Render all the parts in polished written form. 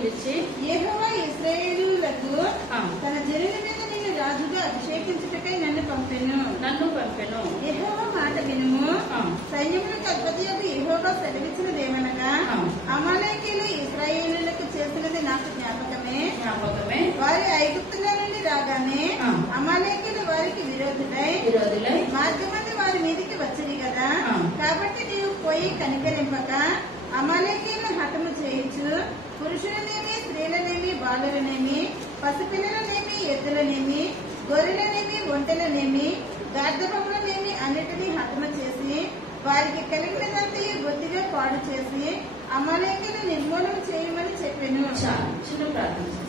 పిలిచి యెహోవా ఇశ్రాయేలులకు తన జనుల మీద నిన్ను రాజుగా అభిషేకించుటకై నన్ను పంపెను. యెహోవా మాట వినుము. సైన్యములకు అధిపతియగు యెహోవా సెలవిచ్చినదేమనగా, అమాలేకీయులు ఇశ్రాయేలులకు చేసినది నాకు జ్ఞాపకమే. వారి ఐగుప్తులో నుండి రాగానే అమాలేకీయులు వారికి విరోధులై మార్గమంది వారి మీదికి వచ్చింది కదా. కాబట్టి నీవు పోయి కనికరింపక అమాలేకీయులను హతము చేయించు. పురుషులనేమి, స్త్రీలనేమి, బాలులనేమి, పసిపిల్లలనేమి, ఎద్దులనేమి, గొర్రెలనేమి, ఒంటెలనేమి, గార్ధబొమ్మలనేమి అన్నిటినీ హతము చేసి వారికి కలిగినదంతా బొత్తిగా పాడు చేసి అమాలేకీయులను నిర్మూలన చేయమని చెప్పాను. చిన్న ప్రార్థన చేస్తాను.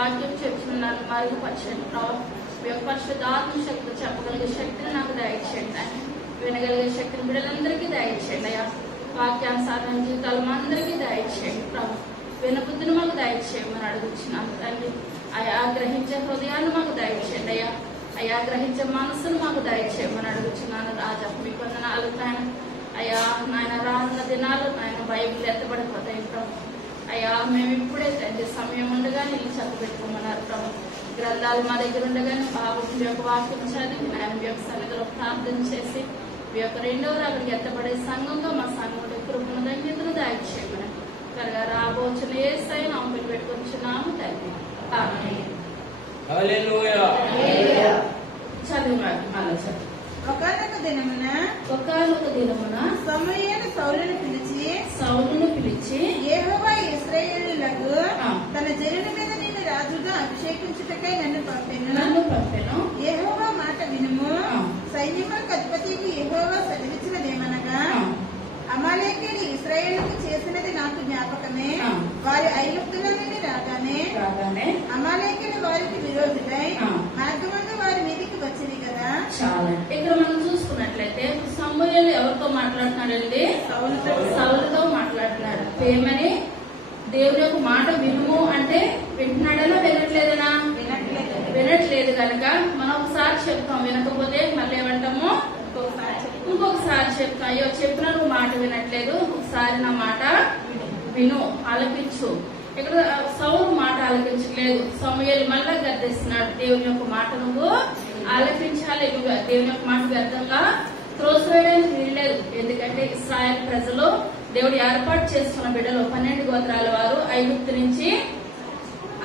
వాక్యం చెప్తున్నారు మరుగుపరచండి ప్రభావ. మీ యొక్క పరిశుద్ధాత్మ శక్తి చెప్పగలిగే శక్తిని నాకు దయచేయండి. వినగలిగే శక్తిని బిడ్డలందరికీ దయచేయండి అయ్యా. వాక్యానుసారణ జీవితాలు మా అందరికీ దయచేయండి ప్రభావ. వినబుద్ధిని మాకు దయచేయమని అడుగుతున్నాను తండ్రి. అయా గ్రహించే హృదయాన్ని మాకు దయచేయండి అయ్యా. అయా గ్రహించే మనసును మాకు దయచేయమని అడుగుతున్నాను రాజా. మీ వందనాలు నాయన. అయ్యా నాయన రానున్న దినాలు నాయన బైబిల్ ఎత్తబడిపోతాయి ప్రభు. అయ్యా మేము ఇప్పుడే తండ్రి సమయం ఉండగా నీళ్ళు చక్కబెట్టుకోమన్నారు ప్రభు. గ్రంథాలు మా దగ్గర ఉండగానే బాబు మీ యొక్క వాక్యం చదివి ఆయన మీ యొక్క సన్నిధిలో ప్రార్థన చేసి మీ యొక్క రెండవ రాకడికి ఎత్తబడే సంఘంగా మా సంఘంలో కృపను ధన్యతను దయచేయమని త్వరగా రాబోచున్న యేసయ్య నామములో పెట్టుకొనిచున్నాము తండ్రి. ఆమేన్. హల్లెలూయా. చదివి మళ్ళీ చదివి. ఒకానొక దినమున సమూయేలు సౌలును పిలిచి యెహోవా ఇశ్రాయేలులకు తన జనుల మీద నిన్ను రాజుగా అభిషేకించుటకై నన్ను పంపెను. యెహోవా మాట వినుము. సైన్యములకు అధిపతికి యెహోవా సెలవిచ్చినదేమనగా, అమాలేకీయులు ఇశ్రాయేలుకు చేసినది నాకు జ్ఞాపకమే. వారి ఐగుప్తులో నుండి రాగానే అమాలేకీయులు వారికి విరోధులై మార్గమందు వారి మీదికి వచ్చింది కదా. చాలా ఇక్కడ మనం చూసుకున్నట్లయితే సమూయేలు ఎవరితో మాట్లాడుతున్నాడండి? సౌలుతో మాట్లాడుతున్నాడు. ఏమని? దేవుని యొక్క మాట వినుము అంటే వింటున్నాడనా వినట్లేదనా? వినట్లేదు కనుక మనం ఒకసారి చెప్తాం, వినకపోతే మళ్ళీ ఏమంటాము? ఇంకొకసారి చెప్తాం. అయ్యో చెప్పినా నువ్వు మాట వినట్లేదు, ఒకసారి నా మాట విను, ఆలకించు. ఇక్కడ సౌలు మాట ఆలకించట్లేదు. సమూయేలు మళ్ళా గర్దిస్తున్నాడు. దేవుని యొక్క మాట నువ్వు ఆలకించాలి. నువ్వు దేవుని యొక్క మాట వ్యర్థంగా త్రోసివేయడానికి వీల్లేదు. ఎందుకంటే ఇశ్రాయేల్ ప్రజలు దేవుడు ఏర్పాటు చేసుకున్న బిడ్డలు 12 గోత్రాల వారు ఐగుప్తు నుంచి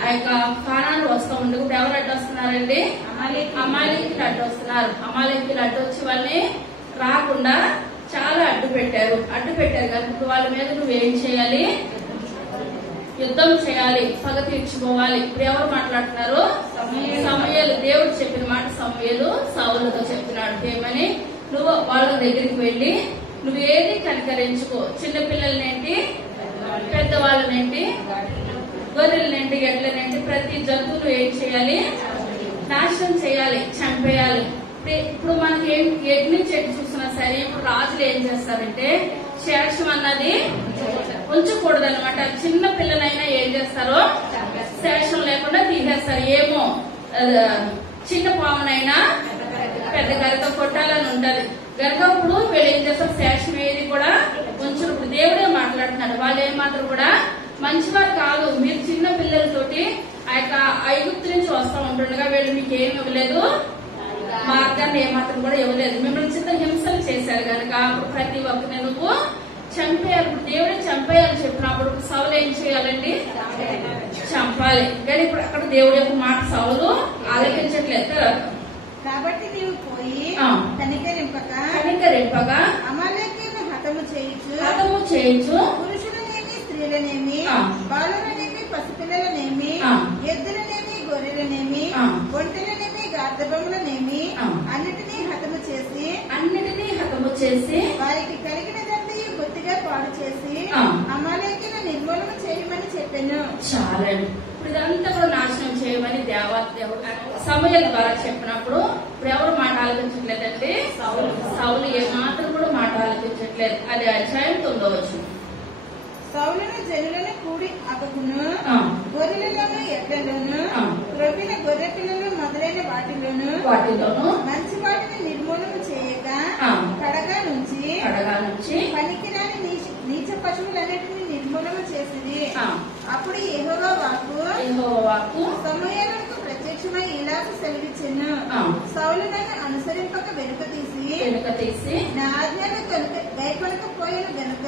ఆ యొక్క కానాను వస్తూ ఉండదు. ఇప్పుడు ఎవరు అడ్డు వస్తున్నారండి? అమాలేకీయులు అడ్డు వస్తున్నారు. అమాలేకీయులు అడ్డు వచ్చి వాళ్ళని రాకుండా చాలా అడ్డు పెట్టారు కనుక వాళ్ళ మీద నువ్వేం చేయాలి? యుద్ధం చేయాలి, పగ తీర్చుకోవాలి. ఇప్పుడు ఎవరు మాట్లాడుతున్నారు? సమూయేలు. దేవుడు చెప్పిన మాట సమూయేలు సౌలుతో చెప్తున్నాడు. ఏమని? నువ్వు వాళ్ళ దగ్గరికి వెళ్ళి నువ్వు ఏది కనికరించుకో. చిన్న పిల్లలనేంటి, పెద్దవాళ్ళనేంటి, గొర్రెలనేంటి, ఎడ్లనేంటి, ప్రతి జంతువులు ఏం చేయాలి? నాశనం చేయాలి, చంపేయాలి. ఇప్పుడు మనకి ఎడ్ని చెట్టు చూసినా సరే ఇప్పుడు రాజులు ఏం చేస్తారంటే శేషం అన్నది ఉంచకూడదు అనమాట. చిన్న పిల్లలైనా ఏం చేస్తారో శేషం లేకుండా తీసేస్తారు. చిన్న పామునైనా పెద్ద గరితో కొట్టాలని ఉంటది గనక ఇప్పుడు వీళ్ళు ఏం చేస్తారు ఫ్యాషన్ ఏది కూడా కొంచెం ఇప్పుడు దేవుడే మాట్లాడుతున్నాడు. వాళ్ళు ఏమాత్రం కూడా మంచివారు కాదు. మీరు చిన్న పిల్లలతోటి ఆ యొక్క ఐగుప్తు నుంచి వస్తూ ఉంటుండగా వీళ్ళు మీకు ఏం ఇవ్వలేదు, మార్గాన్ని ఏమాత్రం కూడా ఇవ్వలేదు. మిమ్మల్ని చిన్న హింసలు చేశారు కనుక అప్పుడు ప్రతి ఒక్కరిని నువ్వు చంపేయాలి. ఇప్పుడు దేవుడే చంపేయాలని చెప్పినప్పుడు సౌలు ఏం చేయాలండి, చంపాలి. కానీ ఇప్పుడు అక్కడ దేవుడి యొక్క మాట సౌలు ఆలోచించట్లేదు. కాబట్టి నీవు పోయి కనికరింపగా అమాలేకీయులను హతము చేయుచు పురుషులనేమి స్త్రీలనేమి బాలులనేమి పసిపిల్లలనేమి ఎద్దులనేమి గొర్రెలనేమి ఒంటెలనేమి గార్ధబములనేమి అన్నిటినీ హతము చేసి వారికి కలిగినదంతా బొత్తిగా పాడు చేసి అమాలేకీయులను నిర్మూలన చేయమని చెప్పాను. చాలా ఇప్పుడు ఇదంతా కూడా నాశనం చేయమని సమూయేలు ద్వారా చెప్పినప్పుడు ఇప్పుడు ఎవరు మాట ఆలోచించట్లేదండి, సౌలు ఏమాత్రం కూడా మాట ఆలోచించట్లేదు. అది అధ్యాయం 9వ. సౌలును జనులను కూడి అపకును గొర్రెలలోను ఎడ్లలోను రొప్పిన గొర్రె పిల్లలు మొదలైన వాటిలోను మంచి వాటిని నిర్మూలన చేయక కడగా నుంచి పనికిరాని నీచ పశువులన్నిటిని నిర్మూలన చేసింది. అప్పుడు యెహోవా వాక్కు సమూయేలుకు ప్రత్యక్షమై ఇలాగ సెలవిచ్చెను, సౌలు నన్ను అనుసరింపక వెనుక తీసి నా ఆజ్ఞను గైకొనకపోయిన గనుక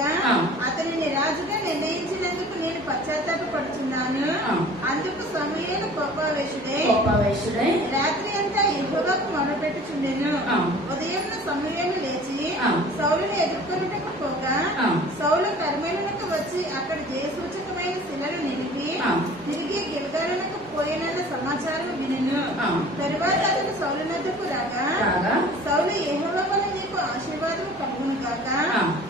అతనిని రాజుగా నిర్ణయించినందుకు నేను పశ్చాత్తాపపడుచున్నాను. అందుకు సమూయేలు కోపావేశుడై రాత్రి అంతా యెహోవాకు మొరపెట్టుచుండెను. ఉదయం సమూయేలు లేచి సౌలును ఎదుర్కొనుటకు పోగా సౌలు కర్మెలునకు వచ్చి అక్కడ జయసూచకమైన శిలను నిలిపి తిరిగి గిల్గాలునకు పోయినన్న సమాచారం వినెను. తరువాత అతను సౌలు నద్దకు రాగా సౌలు యెహోవా వల్ల నీకు ఆశీర్వాదం కలుగును గాక,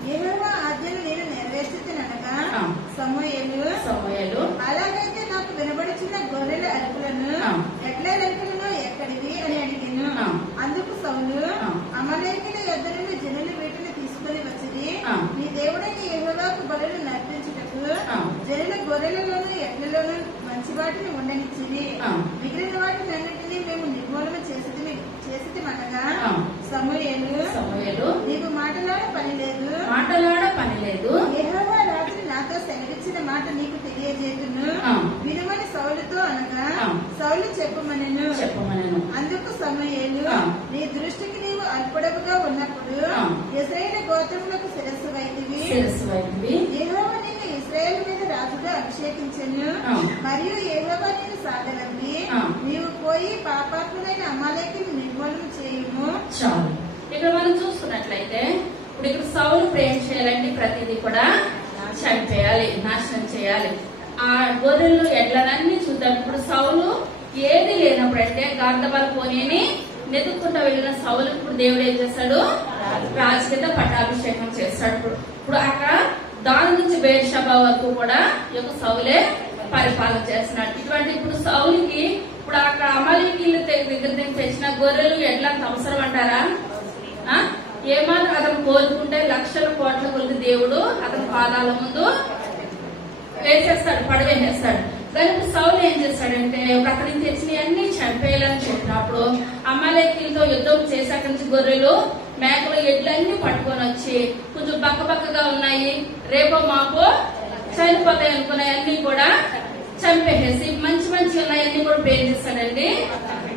యెహోవా ఆజ్ఞను నేను నెరవేర్చుతాననగా సమూయేలు అలాగైతే నాకు వినబడుచున్న గొర్రెల అరుపులను ఎడ్ల అరుపులను ఎక్కడివి అని అడిగాను. అందుకు సౌలు అమలేకుల యొద్ద నుండి జనులు వీటిని తీసుకుని వచ్చింది. నీ దేవుడైన యెహోవాకు బలులు నర్పించుటకు జనుల గొర్రెలలోను ఎడ్లలోను మంచి వాటిని ఉండనిచ్చింది. మిగిలిన వాటిని అన్నింటినీ మేము నిర్మూలన చేసిమనగా సమూయేలు నీకు మాటలాడ పని లేదు, యెహోవా రాత్రి నాతో సెలవిచ్చిన మాట నీకు తెలియజేతును వినుమని సౌలుతో అనగా సౌలు చెప్పమనెను. అందుకు సమూయేలు నీ దృష్టికి నీవు అల్పుడవుగా ఉన్నప్పుడు ఇశ్రాయేలు గోత్రములకు శిరస్సు వైతివి. యెహోవా నిన్ను ఇశ్రాయేలు మీద రాజుగా అభిషేకించెను. మరియు యెహోవా నిన్ను సాగనంపి నీవు పోయి పాపాత్ములైన అమాలేకులను నిర్మూలన చేయుము. చాలు. ఇక్కడ మనం చూసుకున్నట్లయితే ఇప్పుడు ఇక్కడ సౌలు ప్రేమ చేయాలంటే ప్రతిదీ కూడా చంపేయాలి, నాశనం చేయాలి. ఆ గొర్రెలు ఎడ్లనన్నీ చూద్దాం. ఇప్పుడు సౌలు ఏది లేనప్పుడు అంటే గార్ధబల పోనీని నెతుక్కుంటూ వెళ్ళిన సౌలు ఇప్పుడు దేవుడు ఏం చేస్తాడు, రాజు కింద పట్టాభిషేకం చేస్తాడు. ఇప్పుడు అక్కడ దాని నుంచి బేర్షబా వరకు కూడా ఈ యొక్క సౌలే పరిపాలన చేస్తున్నాడు. ఇటువంటి ఇప్పుడు సౌలుకి ఇప్పుడు అక్కడ అమాలేకీయుల దగ్గర నుంచి తెచ్చిన గొర్రెలు ఎడ్లంత అవసరం అంటారా? ఏమాత్రం అతను కోరుకుంటే లక్షల కోట్ల కొద్ది దేవుడు అతని పాదాల ముందు వేసేస్తాడు, పడవేసేస్తాడు. కానీ ఇప్పుడు సౌలు ఏం చేస్తాడంటే అక్కడి నుంచి తెచ్చినవి అన్ని చంపేయాలని చెప్పినప్పుడు అమాలేకీయులతో యుద్ధం చేసి అక్కడి నుంచి గొర్రెలు మేకలు ఎడ్లన్నీ పట్టుకొని వచ్చి కొంచెం బక్కబక్కగా ఉన్నాయి, రేపో మాపో చనిపోతాయి అనుకున్నాయి అన్ని కూడా చంపేసేసి మంచి మంచి ఉన్నాయన్నీ కూడా పేరు చేస్తాడండి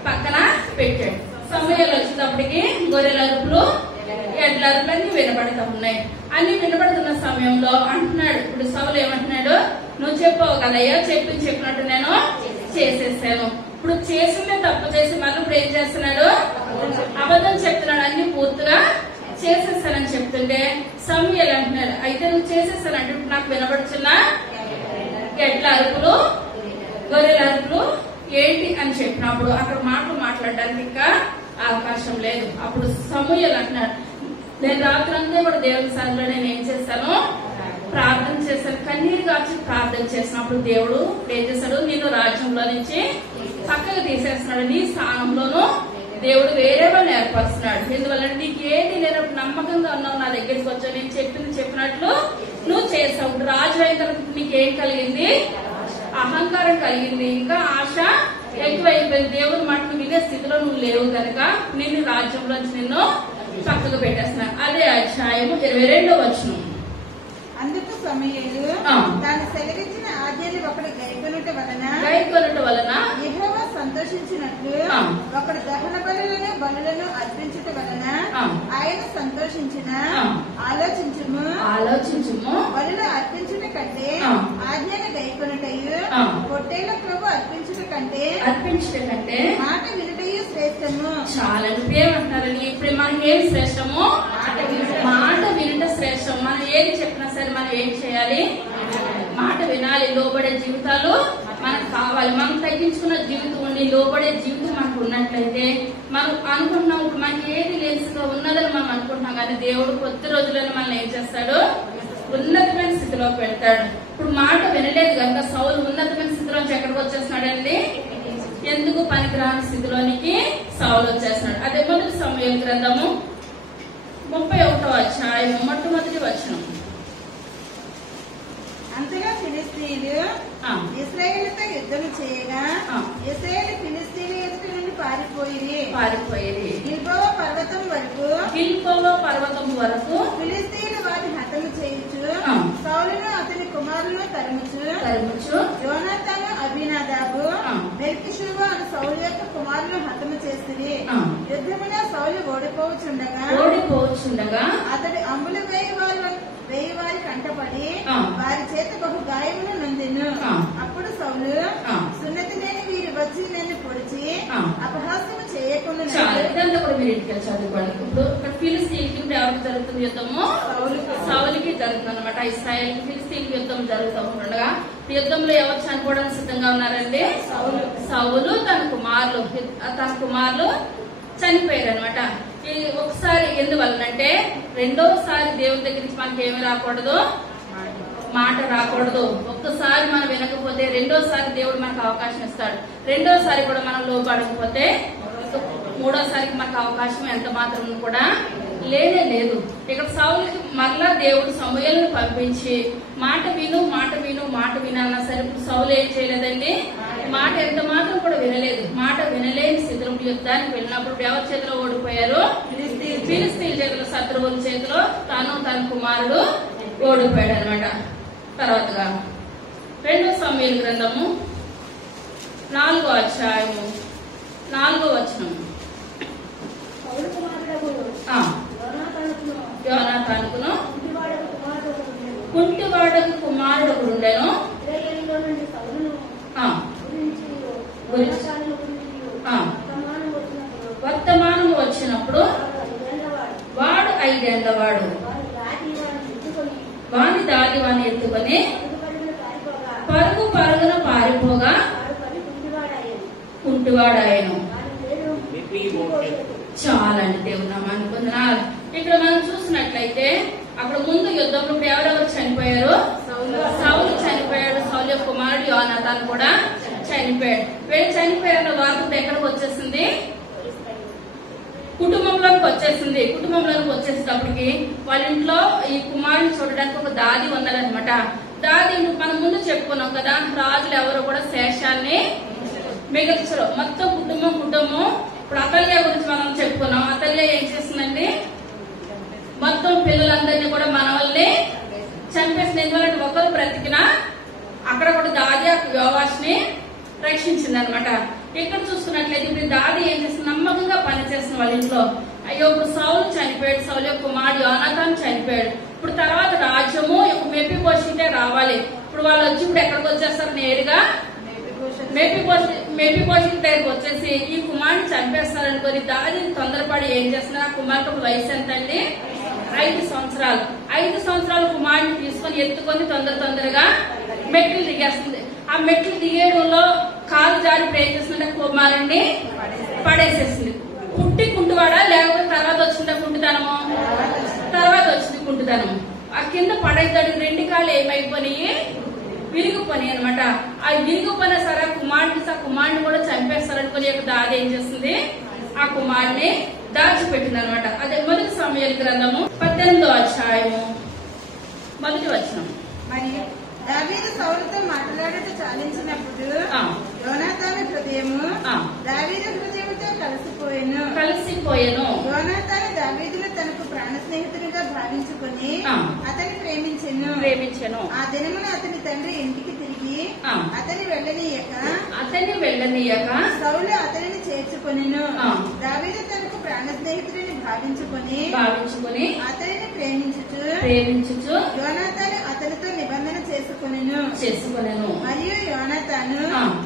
పక్కన పెట్టాడు. సమయాలు వచ్చేటప్పటికి గొర్రెల అరుపులు ఎడ్ల అరుపులు అన్ని వినపడుతూ ఉన్నాయి. అన్ని వినపడుతున్న సమయంలో అంటున్నాడు, ఇప్పుడు సౌలు ఏమంటున్నాడు, నువ్వు చెప్పావు కదయ్యా, చెప్పినట్టు నేను చేసేసాను. ఇప్పుడు చేసిందే తప్పు చేసి మళ్ళీ ఇప్పుడు ఏం చేస్తున్నాడు, అబద్ధం చెప్తున్నాడు. అన్ని పూర్తిగా చేసేస్తానని చెప్తుంటే సమయాలు అంటున్నాడు, అయితే నువ్వు చేసేస్తానంటే ఇప్పుడు నాకు వినపడుతున్నా ఎడ్ల అరుపులు గొర్రెల అరుపులు ఏంటి అని చెప్పినప్పుడు అక్కడ మాట్లాడడానికి ఇంకా అవకాశం లేదు. అప్పుడు సమూయేలు అంటున్నాడు, నేను రాత్రంతా కూడా దేవుని సన్నిధిలో నేను ఏం చేశాను, ప్రార్థన చేశాను, కన్నీరు కాచి ప్రార్థన చేసినప్పుడు దేవుడు ఏం చేశాడు, నిన్ను రాజ్యంలో నుంచి పక్కకు తీసేస్తున్నాడు. నీ స్థానంలోనూ దేవుడు వేరే వాళ్ళని ఏర్పరుస్తున్నాడు. ఎందువల్ల నీకు ఏది లేనప్పుడు నమ్మకంగా ఉన్నావు, నా దగ్గరికి వచ్చావు, నేను చెప్పినట్లు నువ్వు చేసావు. రాజు అయిన తర్వాత నీకేం కలిగింది, అహంకారం కలిగింది, ఇంకా ఆశ ఎక్కువైపోయింది. దేవుని మాటను వినే స్థితిలో నువ్వు లేవు కనుక నిన్ను రాజ్యంలోంచి నిన్ను పక్కకు పెట్టేస్తున్నాను. అదే అధ్యాయము 22వ వచనం. అందుకు సమూయేలు తాను సెలవిచ్చిన ఆజ్ఞలు ఒకడు గైకొనుట వలన యెహోవా సంతోషించినట్లు ఒకడు దహన బలులను అర్పించుట వలన ఆయన సంతోషించిన ఆలోచించుము బలులు అర్పించుట కంటే ఆజ్ఞను గైకొనుటయు పొట్టేళ్ల ప్రభు అర్పించుట కంటే మాట వినుటయు శ్రేష్టము. చాలా ఏమంటున్నారని ఇప్పుడు మనకి ఏం శ్రేష్టము? మాట వినుట శ్రేష్టం. మనం ఏది చెప్పినా సరే మనం ఏం చేయాలి? మాట వినాలి. లోబడే జీవితాలు మనకు కావాలి. మనం తగ్గించుకున్న జీవితం ఉండి లోబడే జీవితం మనకు ఉన్నట్లయితే మనం అనుకుంటున్నాం ఇప్పుడు మనకి ఏది లేనిగా ఉన్నదని మనం అనుకుంటున్నాం, కానీ దేవుడు కొద్ది రోజులని మనల్ని ఏం చేస్తాడు? ఉన్నతమైన స్థితిలోకి పెడతాడు. ఇప్పుడు మాట వినలేదు కనుక సౌలు ఉన్నతమైన స్థితిలోంచి ఎక్కడికి వచ్చేస్తున్నాడండి? ఎందుకు పనికిరాని స్థితిలోనికి సౌలు వచ్చేస్తున్నాడు. అదే మొదటి సమూయేలు గ్రంథము 31వ అధ్యాయం మొట్టమొదటి వచనం. అంతగా ఫిలిస్తీయులు ఇశ్రాయేలుతో యుద్ధం చేయగా ఇశ్రాయేలు ఫిలిస్తీయుల ఎదుట నుండి పారిపోయి గిల్బోవ పర్వతం వరకు ఫిలిస్తీయులు వారిని హతము చేయుచు సౌలును అతని కుమారులను తరుముచు యోనాతాను అబీనాదాబు మెల్కీషూవ అను సౌలు యొక్క కుమారులను హతము చేసిరి. యుద్ధములో సౌలు ఓడిపోవచ్చుండగా అతడు అంబులు వేయి వారి కంటపడి వారి చేత బహు గాయములు నొందెను. అప్పుడు సౌలు సున్నతి లేని వీరు వచ్చి నన్ను పొడిచి అపహాస్యము చేయకుండా చదువుకోండి. ఇప్పుడు ఫిలిస్తీన్కి ఇప్పుడు ఎవరికి జరుగుతుంది యుద్ధము? సౌలుకి జరుగుతుంది అనమాట. ఇశ్రాయేల్ ఫిలిస్తీన్ యుద్ధం జరుగుతూ ఉండగా యుద్ధంలో ఎవరు చనిపోవడానికి సిద్ధంగా ఉన్నారండి? సౌలు తన కుమారులు చనిపోయారు అనమాట. ఒకసారి ఎందువల్లనంటే రెండోసారి దేవుని దగ్గర నుంచి మనకి ఏమి రాకూడదు? మాట రాకూడదు. ఒక్కసారి మనం వినకపోతే రెండోసారి దేవుడు మనకు అవకాశం ఇస్తాడు. రెండోసారి కూడా మనం లోపడకపోతే మూడోసారికి మనకు అవకాశం ఎంత మాత్రం కూడా లేనే లేదు. ఇక్కడ సౌలుకి మరలా దేవుడు సమూయేలును పంపించి మాట వినాలన్నా సరే సౌలు ఏం చేయలేదండి? మాట ఎంత మాత్రం కూడా వినలేదు. మాట వినలేని స్థితిలో యుద్ధానికి వెళ్ళినప్పుడు ఎవరి చేతిలో ఓడిపోయారు? ఫిలిస్తీన్ చేతిలో, శత్రువుల చేతిలో తన కుమారుడు ఓడిపోయాడు అనమాట. తర్వాతగా 2వ సమూయేలు గ్రంథము 4వ అధ్యాయము 4వ వచనం. యోనాతానుకును కుంటివాడకు కుమారుడు ఉండెను. వర్తమానము వచ్చినప్పుడు వాడు 5 ఏళ్లవాడు వాని దాది వాని ఎత్తుకొని పరుగున పారిపోగా కుంటివాడాయను. చాలా అంటే దేవుని నామానికి వందనాలు. ఇక్కడ మనం చూసినట్లయితే అక్కడ ముందు యుద్ధంలో ఎవరెవరు చనిపోయారు? సౌలు చనిపోయాడు. సౌలు యొక్క కుమారుడు యోనాతాను కూడా చనిపోయాడు. వీళ్ళు చనిపోయారన్న వార్త ఎక్కడికి వచ్చేసింది? కుటుంబంలోకి వచ్చేసేటప్పటికి వాళ్ళ ఇంట్లో ఈ కుమారుని చూడడానికి ఒక దాది ఉన్నదనమాట. దాది మనం ముందు చెప్పుకున్నాం కదా, రాజులు ఎవరు కూడా శేషాన్ని మిగల్చరు. మొత్తం కుటుంబం. ఇప్పుడు అతల్య గురించి మనం చెప్పుకున్నాం. అతల్య ఏం చేస్తుందండి? మొత్తం పిల్లలందరినీ కూడా మనవల్ని చంపేసింది. ఎందుకంటే ఒకరు బ్రతికినా అక్కడ కూడా దాది యోవాష్ని రక్షించింది అనమాట. ఇక్కడ చూసుకున్నట్లయితే ఇప్పుడు దాది ఏం చేస్తుంది? నమ్మకంగా పనిచేసిన వాళ్ళ ఇంట్లో. అయ్యో ఇప్పుడు సౌలు చనిపోయాడు, సౌలు యొక్క కుమారుడు యోనాతాను చనిపోయాడు. ఇప్పుడు తర్వాత రాజ్యము మెఫీబోషెతే రావాలి. ఇప్పుడు వాళ్ళు వచ్చి ఇప్పుడు ఎక్కడికి వచ్చేస్తారు? నేరుగా మెఫీబోషెతు దగ్గరికి వచ్చేసి ఈ కుమారుని చంపేస్తారనుకొని దాది తొందరపడి ఏం చేస్తున్నారు? ఆ కుమారుడు వయసు ఎంత అండి? 5 సంవత్సరాలు. 5 సంవత్సరాల కుమారుని తీసుకొని ఎత్తుకొని తొందరగా మెట్లు దిగేస్తుంది. ఆ మెట్లు దిగేయడంలో కాలు జారి ఏం చేస్తుందంటే కుమారుణ్ణి పడేసేసింది. పుట్టి కుంటువాడా లేకపోతే తర్వాత వచ్చిందా కుంటుదనము? తర్వాత వచ్చింది కుంటుదనము. ఆ కింద పడేదానికి 2 కాళ్ళు ఏమైపోయి విరిగిపోయి అనమాట. ఆ విరిగిపోయినా సరే కుమారుని కూడా చంపేస్తారనుకుని దాది ఏం చేస్తుంది? ఆ కుమారుని దాచిపెట్టింది అనమాట. అదే మొదటి సమూయేలు గ్రంథము 18వ అధ్యాయము 1వ వచనం. మరి దావీదు సౌలుతో మాట్లాడుతూ చాలించినప్పుడు యోనాతాను హృదయము చేసుకుని అతన్ని ప్రేమించెను. ఆ దినమున అతని తండ్రి ఇంటికి తిరిగి అతని వెళ్ళనీయక సౌలు అతనిని చేర్చుకొనెను. దావీదు తనకు ప్రాణ స్నేహితుడిని భావించుకొని అతనిని ప్రేమించుచు యోనాతాను అతనితో నిబంధన చేసుకొనెను. మరియు యోనాతాను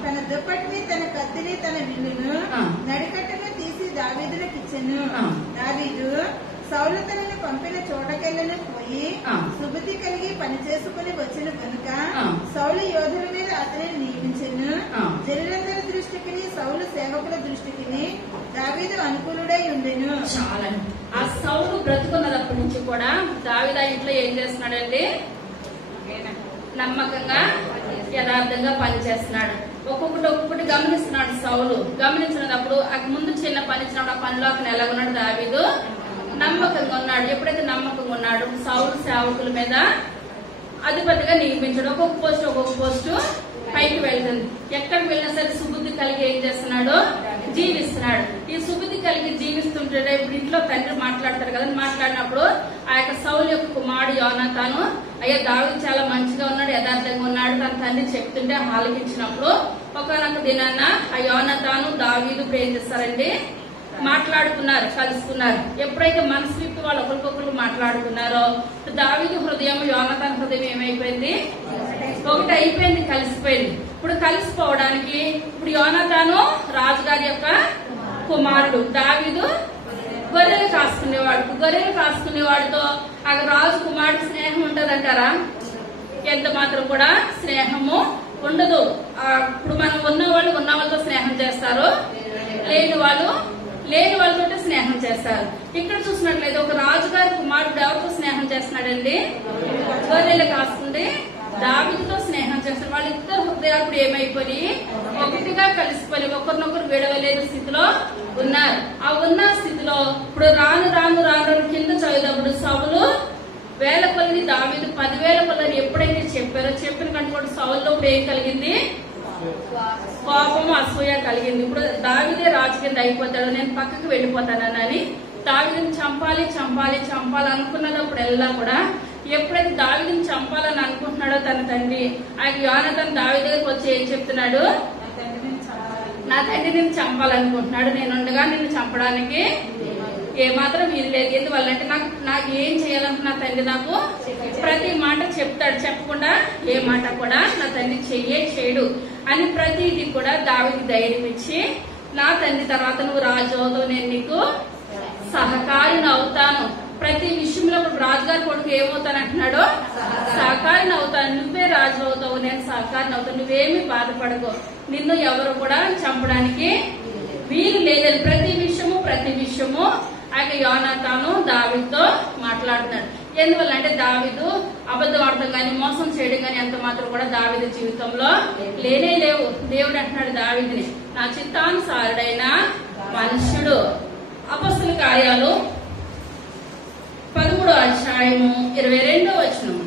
తన దుప్పటిని, తన కత్తిని, తన విల్లును, నడికట్టును తీసి దావీదులకు ఇచ్చెను. దావీదు సౌలు తనను పంపిన చోటకెళ్ళను పోయి సుబుద్ధి కలిగి పని చేసుకుని వచ్చిన కనుక సౌలు యోధుల మీద అతనిని నియమించెను. జనులందరి దృష్టికి, సౌలు సేవకుల దృష్టికి దావీదు అనుకూలుడై ఉండెను. చాలా ఆ సౌలు బ్రతుకున్నప్పటి నుంచి కూడా దావీదు ఆ ఇంట్లో ఏం చేస్తున్నాడండి? నమ్మకంగా యథార్థంగా పనిచేస్తున్నాడు. ఒక్కొక్కటి గమనిస్తున్నాడు సౌలు. గమనించినప్పుడు ముందు చిన్న పని ఇచ్చినప్పుడు ఆ పనిలో అతను ఎలాగున్నాడు? దావీదు నమ్మకంగా ఉన్నాడు. ఎప్పుడైతే నమ్మకంగా ఉన్నాడు, సౌలు సేవకుల మీద అధిపతిగా నియమించాడు. ఒక్కొక్క పోస్టు పైకి వెళ్తుంది. ఎక్కడికి వెళ్ళినా సరే సుబుద్ధి కలిగి ఏం చేస్తున్నాడు? జీవిస్తున్నాడు. ఈ సుబుద్ధి కలిగి జీవిస్తుంటే ఇప్పుడు ఇంట్లో తండ్రి మాట్లాడతారు కదా, మాట్లాడినప్పుడు ఆ యొక్క సౌలు యొక్క కుమారుడు యోనాతాను, అయ్యా దావీదు చాలా మంచిగా ఉన్నాడు, యథార్థంగా ఉన్నాడు తన తండ్రి చెప్తుంటే ఆలకించినప్పుడు ఒకనొక దినాన్న ఆ యోనాతాను దావీదు ఏం చేస్తారండి? మాట్లాడుకున్నారు, కలుసుకున్నారు. ఎప్పుడైతే మనసు విప్పి వాళ్ళు ఒకరికొకరు మాట్లాడుకున్నారో దావీదు హృదయం యోనాతాను హృదయం ఏమైపోయింది? ఒకటి అయిపోయింది, కలిసిపోయింది. ఇప్పుడు కలిసిపోవడానికి ఇప్పుడు యోనాతాను రాజుగారి యొక్క కుమారుడు, దావీదు గొర్రెలు కాసుకునేవాడితో ఆ రాజు కుమారుడు స్నేహం ఉంటదంటారా? ఎంత మాత్రం కూడా స్నేహము ఉండదు. ఇప్పుడు మనం ఉన్న వాళ్ళతో స్నేహం చేస్తారు, లేని వాళ్ళతో స్నేహం చేస్తారు. ఇక్కడ చూసినట్లయితే ఒక రాజుగారి కుమారుడు ఎవరితో స్నేహం చేస్తున్నాడండి? గొర్రెలు కాస్తుంది దావీదుతో స్నేహం చేస్తారు. వాళ్ళిద్దరు హృదయాలు ఏమైపోయి ఒకటిగా కలిసిపోయి ఒకరినొకరు విడవలేని స్థితిలో ఉన్నారు. ఆ ఉన్న స్థితిలో ఇప్పుడు రాను కింద చదివేటప్పుడు సౌలు 1000 కొలది, దావీదు 10,000 కొలది ఎప్పుడైతే చెప్పారో చెప్పిన కంటే కూడా సౌలులో ఇప్పుడు ఏం కలిగింది? కోపము, అసూయ కలిగింది. ఇప్పుడు దావీదే రాజు కింద అయిపోతాడు, నేను పక్కకు వెళ్ళిపోతానని దావీదుని చంపాలి అనుకున్నప్పుడల్లా కూడా ఎప్పుడైతే దావీదుని చంపాలని అనుకుంటున్నాడో తన తండ్రి, ఆ యోనాతాను దావీదు దగ్గరకు వచ్చి ఏం చెప్తున్నాడు? నా తండ్రి నిన్ను చంపాలనుకుంటున్నాడు, నేనుండగా నిన్ను చంపడానికి ఏమాత్రం వీలు లేదు. ఎందువల్లంటే నాకు ఏం చేయాలనుకున్న నా తండ్రి నాకు ప్రతి మాట చెప్తాడు, చెప్పకుండా ఏ మాట కూడా నా తండ్రి చేయడు అని ప్రతిదీ కూడా దావీదు ధైర్యం ఇచ్చి, నా తండ్రి తర్వాత నువ్వు రాజు అవుతావు, నేను నీకు సహకారిని అవుతాను. ప్రతి విషయంలో రాజుగారి కొడుకు ఏమవుతాను అంటున్నాడో? సహకారిని అవుతాను, నువ్వే రాజు అవుతావు, నేను సహకారిని అవుతాను, నువ్వేమీ బాధపడకు, నిన్ను ఎవరు కూడా చంపడానికి వీలు లేదని ప్రతి విషయము ఆ యోనాతాను దావీదుతో మాట్లాడుతున్నాడు. ఎందువల్ల అంటే దావీదు అబద్ధం ఆడటం గాని మోసం చేయడం గాని ఎంత మాత్రం కూడా దావీదు జీవితంలో లేవు. దేవుడు అంటున్నాడు దావీదుని, నా చిత్తానుసారుడైన మనుష్యుడు. అపొస్తలుల కార్యాలు 13వ అధ్యాయము 22వ వచనం.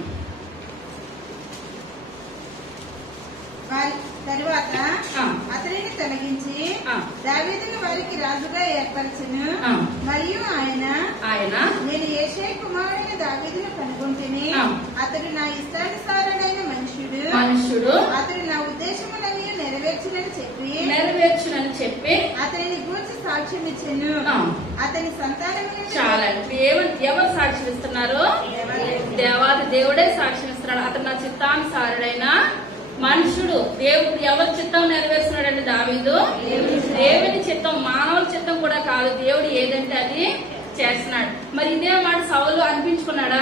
తరువాత అతనిని తొలగించి దావీదును వారికి రాజుగా ఏర్పరచెను. మరియు ఆయన నేను యెషై కుమారుడైన దావీదును కనుగొంటిని, అతడు నా ఇష్టానుసారుడైన మనుష్యుడు, అతడు నా ఉద్దేశములన్నీ నెరవేర్చునని చెప్పి అతనిని గూర్చి సాక్ష్యం ఇచ్చెను. అతని సంతానము చాలా ఎవరు సాక్ష్యం ఇస్తున్నారు? దేవాది దేవుడే సాక్ష్యం ఇస్తున్నాడు. అతడు నా చిత్తానుసారుడైన మనుషుడు. దేవుడు ఎవరి చిత్తం నెరవేరుస్తున్నాడండి? దావీదు దేవుని చిత్తం, మానవుల చిత్తం కూడా కాదు. దేవుడు ఏదంటే అది చేస్తున్నాడు. మరి ఇదే మాట సౌలు అనిపించుకున్నాడా?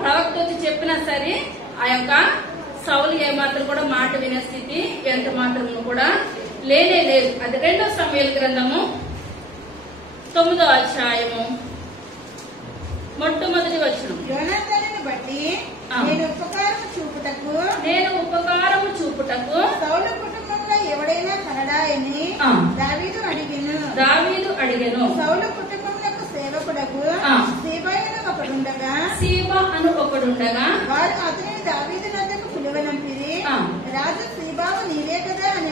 ప్రవక్త వచ్చి చెప్పినా సరే ఆ యొక్క సౌలు ఏమాత్రం కూడా మాట వినే స్థితి ఎంత మాత్రం కూడా లేనే లేదు. అది 2వ సమూయేలు గ్రంథము 9వ అధ్యాయము మొట్టమొదటి వచనం. యోనాతానును బట్టి నేను ఉపకారము చూపుటకు సౌలు కుటుంబంలో ఎవడైనా కనడాయని దావీదు అడిగెను. సౌలు కుటుంబంలో సేవకుడకు సీబా అను ఒకడుండగా వారు అతనిని దావీదు వద్దకు పిలువనంపిరి. రాజు సీబావు నీవే కదా అని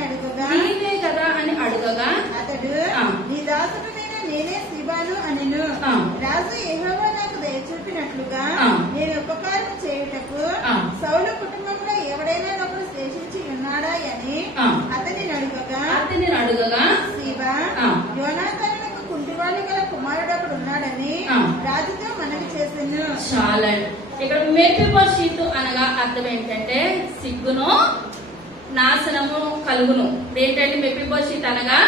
అడుగగా అతడు నీ దాసుడు నేనే సీబాను అనెను. రాజు యెహోవా నాకు దయచూడు చూపినట్లుగా నేను ఉపకారం చేయుటకు సౌలు కుటుంబంలో ఎవడైనా ఒకరు శేషించి ఉన్నాడా అని అతనిని అడుగగా శివా యోనాతానుకు కుంటివాళ్ళు గల కుమారుడు ఒకడు ఉన్నాడని రాజుతో మనవి చేశాను. చాలా ఇక్కడ మెఫీబోషెతు అనగా అర్థం ఏంటంటే సిగ్గును నాశనము కలుగును. ఏంటంటే మెఫీబోషెతు అనగా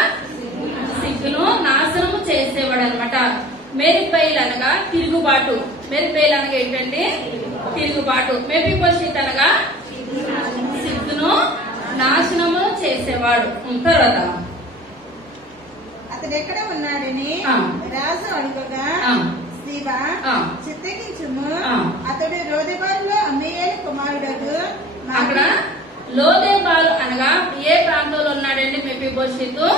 సిగ్గును నాశనము చేసేవాడు అనమాట. మెరీబయలు అనగా తిరుగుబాటు. మెరీబయలు అనగా ఏంటంటే తిరుగుబాటు. మెఫీబోషెతు అనగా సిగ్గును నాశనము చేసేవాడు. తర్వాత అతడు ఎక్కడ ఉన్నాడని రాజు అడుగగా శివ చిత్తగించుము అతడు లోదెబారులో అమ్మేయేలు కుమారుడకు. అక్కడ లోదెబారు అనగా ఏ ప్రాంతంలో ఉన్నాడండి మెఫీబోషెతు?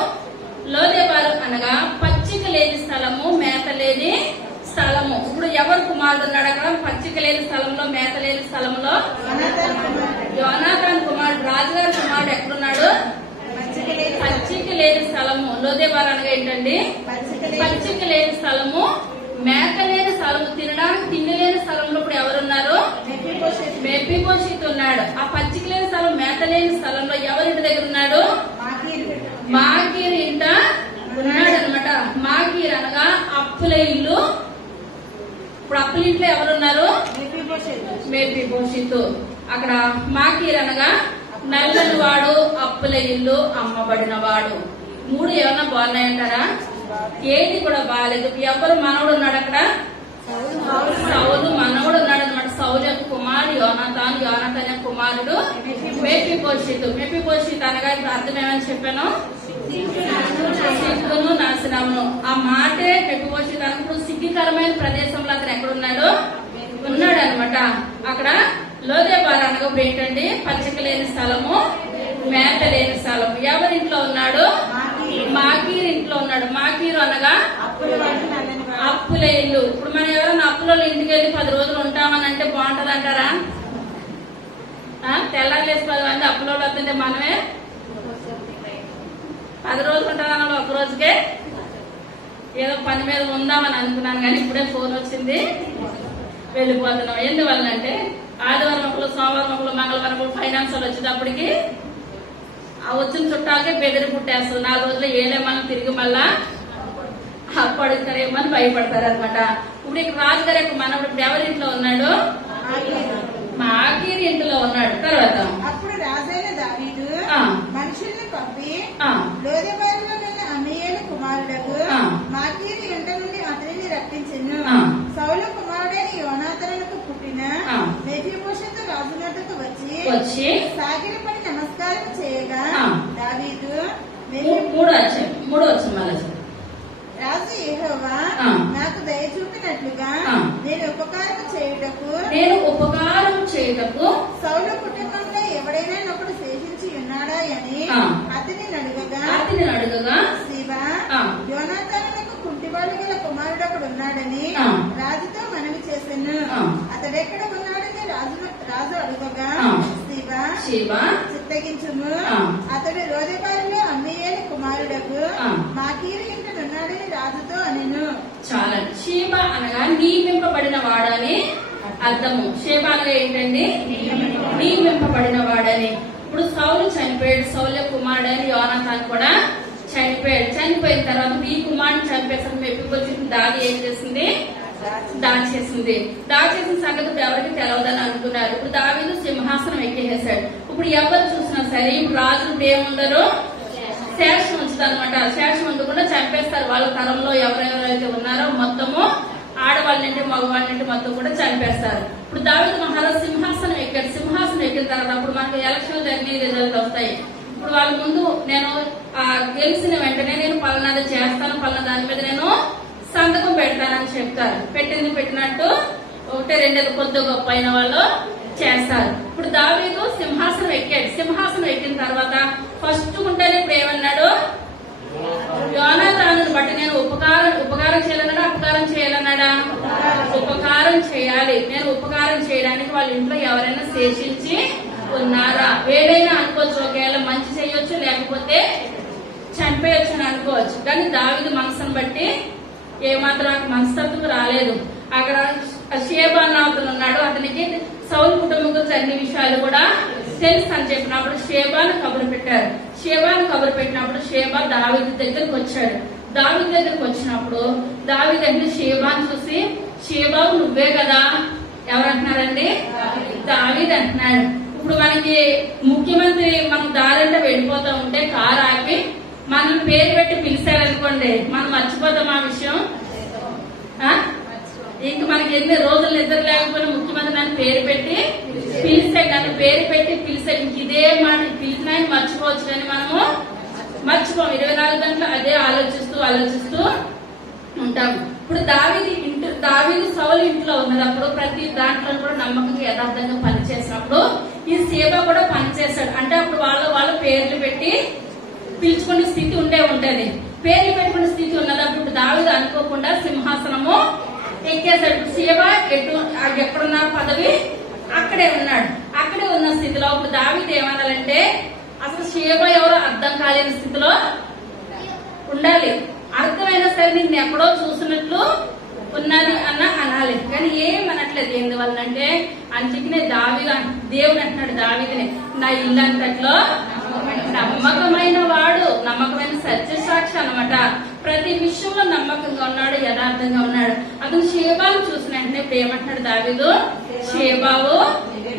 లోదెబారు అనగా పచ్చిక లేని స్థలము, మేత లేని స్థలము. ఇప్పుడు ఎవరు కుమారుడు ఉన్నాడు అక్కడ? పచ్చిక లేని స్థలంలో, మేత లేని స్థలంలో యోనాతాను కుమారుడు, రాజుగారి కుమారుడు ఎక్కడున్నాడు? పచ్చిక లేని స్థలము. లోదెబారు అనగా ఏంటండి? పచ్చిక లేని స్థలము, మేత లేని స్థలము, తినడానికి తిండి లేని స్థలంలో ఇప్పుడు ఎవరున్నారు? మెఫీబోషెతు ఉన్నాడు. ఆ పచ్చిక లేని స్థలం, మేత లేని స్థలంలో ఎవరింటి దగ్గర ఉన్నాడు? మాకీర్ ఇంట ఉన్నాడు అనమాట. మాకీర్ అనగా అప్పుల ఇల్లు. ఇప్పుడు అప్పుల ఇంట్లో ఎవరున్నారు? మెఫీబోషెతు. అక్కడ మాకీర్ అనగా నల్లని వాడు, అప్పుల ఇల్లు, అమ్మబడిన వాడు. మూడు ఏమన్నా బాగున్నాయంటారా? ఏది కూడా బాగాలేదు. ఎవరు మనవుడు ఉన్నాడు అక్కడ? సౌలు మనవుడు ఉన్నాడు అనమాట. సౌలు యొక్క కుమారుడు యోనాతాను, యోనాతాను యొక్క కుమారుడు మెఫీబోషెతు. మెఫీబోషెతు అనగా అర్థం ఏమని చెప్పాను? సిగ్గును నాశనమును. ఆ మాటే మెఫీబోషెతు అన్నప్పుడు సిగ్గుకరమైన ప్రదేశంలో అతను ఎక్కడున్నాడు? ఉన్నాడు అనమాట. అక్కడ లోదెబారు అనగా ఏంటండి? పచ్చిక లేని స్థలము, మేత లేని స్థలం. ఎవరింట్లో ఉన్నాడు? మాకీర్ ఇంట్లో ఉన్నాడు. మాకీరు అనగా అప్పుల ఇల్లు. ఇప్పుడు మనం ఎవరైనా అప్పుల ఇంటికి వెళ్ళి 10 రోజులు ఉంటామని అంటే బాగుంటది అంటారా? తెల్లారేసి 10 మంది అప్పుల వాళ్ళు వస్తుంటే మనమే 10 రోజులు ఉంటామన్న ఒక రోజుకే ఏదో పని మీద ఉందామని అనుకున్నాను, కానీ ఇప్పుడే ఫోన్ వచ్చింది, వెళ్ళిపోతున్నాం. ఎందువల్లంటే ఆదివారం ఒకరు, సోమవారం ఒకరు, మంగళవారం ఒకరు ఫైనాన్షియల్ వచ్చేటప్పటికి ఆ వచ్చిన చుట్టాలకే బెదిరి పుట్టేస్తారు. 4 రోజులు ఏలేమని తిరిగి మళ్ళా అప్పు అడుగుతారేమని భయపడతారు అనమాట. ఇప్పుడు ఇక్కడ రాజుగారి యొక్క మనవడు ఇప్పుడు ఎవరింట్లో ఉన్నాడు? మాకీర్ ఇంట్లో ఉన్నాడు. తర్వాత అప్పుడు రాజైన దావీదు మనుషుల్ని పంపి లోదెబారులో ఉన్న అమ్మేయేలు కుమారుడకు మాకీరు ఇంట నుండి అతనిని రప్పించెను. సౌలు కుమారుడైన యోనాతానుకు పుట్టిన మెఫీబోషెతు రాజు వద్దకు వచ్చి సాగిలపడి నమస్కారం చేయగా దావీదు రాజు యెహోవా నాకు దయ చూపినట్లుగా నేను ఉపకారం చేయుటకు సౌలు కుటుంబంలో ఎవడైనా ఒకడు శేషించి ఉన్నాడా అని అతనిని అడుగగా శివ యోనాతానుకు కుంటివాళ్ళు గల కుమారుడు ఒకడు ఉన్నాడని రాజుతో మనవి చేశాను. అతడెక్కడ ఉన్నాడని రాజు అడుగగా శివ చిత్తగించుము అతడు లోదెబారులో అమ్మేయేలు కుమారుడకు మాకీరు ఇంట ఉన్నాడని రాజుతో అనెను. చాలా షేబ అనగా నియమింపబడిన వాడని అర్థము. షేబ అనగా ఏంటండి? నియమింపబడిన వాడని. ఇప్పుడు సౌలు చనిపోయాడు. సౌలు కుమారుడైన యోనాతాను కూడా చనిపోయాడు. చనిపోయిన తర్వాత ఈ కుమారుని చంపేసరికి మెఫీబోషెతు దాడి ఏం చేసింది? దాచేసింది. దాచేసిన సంగతి ఎవరికి తెలవదని అనుకున్నారు. ఇప్పుడు దావీదు సింహాసనం ఎక్కేసాడు. ఇప్పుడు ఎవరు చూసినా సరే ఇప్పుడు రాజు ఏముండరు? శేషం ఉంచుతారు అనమాట. శేషం ఉండకుండా చంపేస్తారు. వాళ్ళ తరంలో ఎవరెవరైతే ఉన్నారో మొత్తము ఆడవాళ్ళంటే మగవాళ్ళంటే మొత్తం కూడా చంపేస్తారు. ఇప్పుడు దావీదు మహారాజు సింహాసనం ఎక్కాడు. సింహాసనం ఎక్కిన తర్వాత అప్పుడు మనకు ఎలక్షన్ జరిగిన రిజల్ట్ వస్తాయి. ఇప్పుడు వాళ్ళ ముందు నేను గెలిచిన వెంటనే నేను పలానాది చేస్తాను, పలానా దాని మీద నేను సంతకం పెడతానని చెప్తారు. పెట్టినట్టు 1-2 కొద్ది గొప్ప అయిన వాళ్ళు చేస్తారు. ఇప్పుడు దావీదు సింహాసనం ఎక్కాడు. సింహాసనం ఎక్కిన తర్వాత ఫస్ట్ ఉంటేనే ఇప్పుడు ఏమన్నాడు? యోనాతానుని బట్టి నేను ఉపకారం చేయాలన్నాడా, అపకారం చేయాలన్నాడా? ఉపకారం చేయాలి. నేను ఉపకారం చేయడానికి వాళ్ళ ఇంట్లో ఎవరైనా శేషించి ఉన్నారా? వేడైనా అనుకోవచ్చు, ఒకవేళ మంచి చేయొచ్చు, లేకపోతే చంపేయచ్చు అని అనుకోవచ్చు. కానీ దావీదు మనసును బట్టి ఏమాత్రం మనస్తత్వం రాలేదు. అక్కడ షేబా అన్న అతను ఉన్నాడు. అతనికి సౌలు కుటుంబం గురించి అన్ని విషయాలు కూడా తెలుసు అని చెప్పినప్పుడు షేబాను కబురు పెట్టారు. షేబాను కబురు పెట్టినప్పుడు షేబా దావీదు దగ్గరకు వచ్చాడు. దావీదు దగ్గరకు వచ్చినప్పుడు దావీదు అంటే షేబాను చూసి, షేబావు నువ్వే కదా, ఎవరంటున్నారండి? దావీదు అంటున్నాడు. ఇప్పుడు మనకి ముఖ్యమంత్రి మనం దారంటే వెళ్ళిపోతా ఉంటే కారు ఆపి మనం పేరు పెట్టి పిలిచారనుకోండి, మనం మర్చిపోతాం ఆ విషయం. ఇంక మనకి ఎన్ని రోజులు నిద్ర లేకపోయినా ముఖ్యమంత్రి నన్ను పేరు పెట్టి పిలిచాడు, నన్ను పేరు పెట్టి పిలిచాడు. ఇంక ఇదే మాట పిలిచినా మర్చిపోవచ్చు, కానీ మనము మర్చిపోం. 24 గంటలు అదే ఆలోచిస్తూ ఉంటాం. ఇప్పుడు దావీదు సౌలు ఇంట్లో ఉన్నప్పుడు ప్రతి దాంట్లో కూడా నమ్మకంగా యథార్థంగా పనిచేసినప్పుడు ఈ సేవ కూడా పనిచేస్తాడు. అంటే అప్పుడు వాళ్ళ పేర్లు పెట్టి పిలుచుకునే స్థితి ఉంటది. పేర్లు పెట్టుకునే స్థితి ఉన్నదప్పుడు ఇప్పుడు దావీదు అనుకోకుండా సింహాసనము ఎక్కేశాడు. సేవ ఎక్కడున్న పదవి అక్కడే ఉన్నాడు. అక్కడే ఉన్న స్థితిలో ఇప్పుడు దావీదు ఏమనాలంటే అసలు సేవ ఎవరో అర్థం కాలేని స్థితిలో ఉండాలి. అర్థమైనా సరే నిన్ను ఎక్కడో చూసినట్లు ఉన్నది అనాలి, కానీ ఏమనట్లేదు. ఎందువల్లంటే అందుకనే దేవుడు అంటున్నాడు దావీదుని, నా ఇల్లు అంతట్లో నమ్మకమైన వాడు, నమ్మకమైన సత్యసాక్షి అన్నమాట. ప్రతి విషయంలో నమ్మకంగా ఉన్నాడు, యథార్థంగా ఉన్నాడు. అతను షేబాను చూసిన వెంటనే ఇప్పుడు ఏమంటున్నాడు దావీదు, షేబావు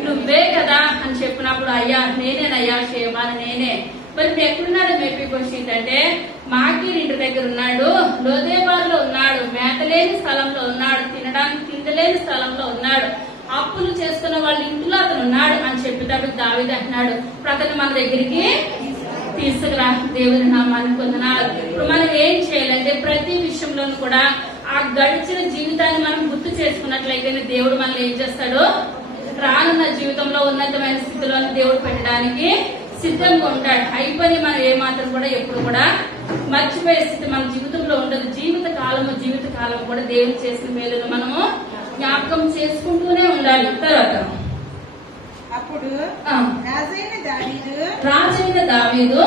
నువ్వే కదా అని చెప్పినప్పుడు అయ్యా నేనేనయ్యా షేబాను నేనే. మరి ఎక్కడున్నాడు మెఫీబోషెత్ అంటే మాకీరు ఇంటి దగ్గర ఉన్నాడు, లోదేబారులో ఉన్నాడు, మేతలేని స్థలంలో ఉన్నాడు, తినడానికి తిండలేని స్థలంలో ఉన్నాడు, అప్పులు చేస్తున్న వాళ్ళ ఇంట్లో అతను ఉన్నాడు అని చెప్పేటప్పుడు దావీదు అంటున్నాడు ఇప్పుడు అతను మన దగ్గరికి తీసుకురా. దేవుని నామాన్ని పొందనాలు. ఇప్పుడు మనం ఏం చేయాలంటే ప్రతి విషయంలోనూ కూడా ఆ గడిచిన జీవితాన్ని మనం గుర్తు చేసుకున్నట్లయితే దేవుడు మనల్ని ఏం చేస్తాడు, రానున్న జీవితంలో ఉన్నతమైన స్థితిలో దేవుడు పెట్టడానికి సిద్ధంగా ఉంటాడు. అయిపోయి మనం ఏమాత్రం కూడా ఎప్పుడు కూడా మర్చిపోయే స్థితి మన జీవితంలో ఉండదు. జీవిత కాలం కూడా దేవుడు చేసిన మేలును మనము జ్ఞాపకం చేసుకుంటూనే ఉండాలి. తర్వాత అప్పుడు రాజైన దావీదు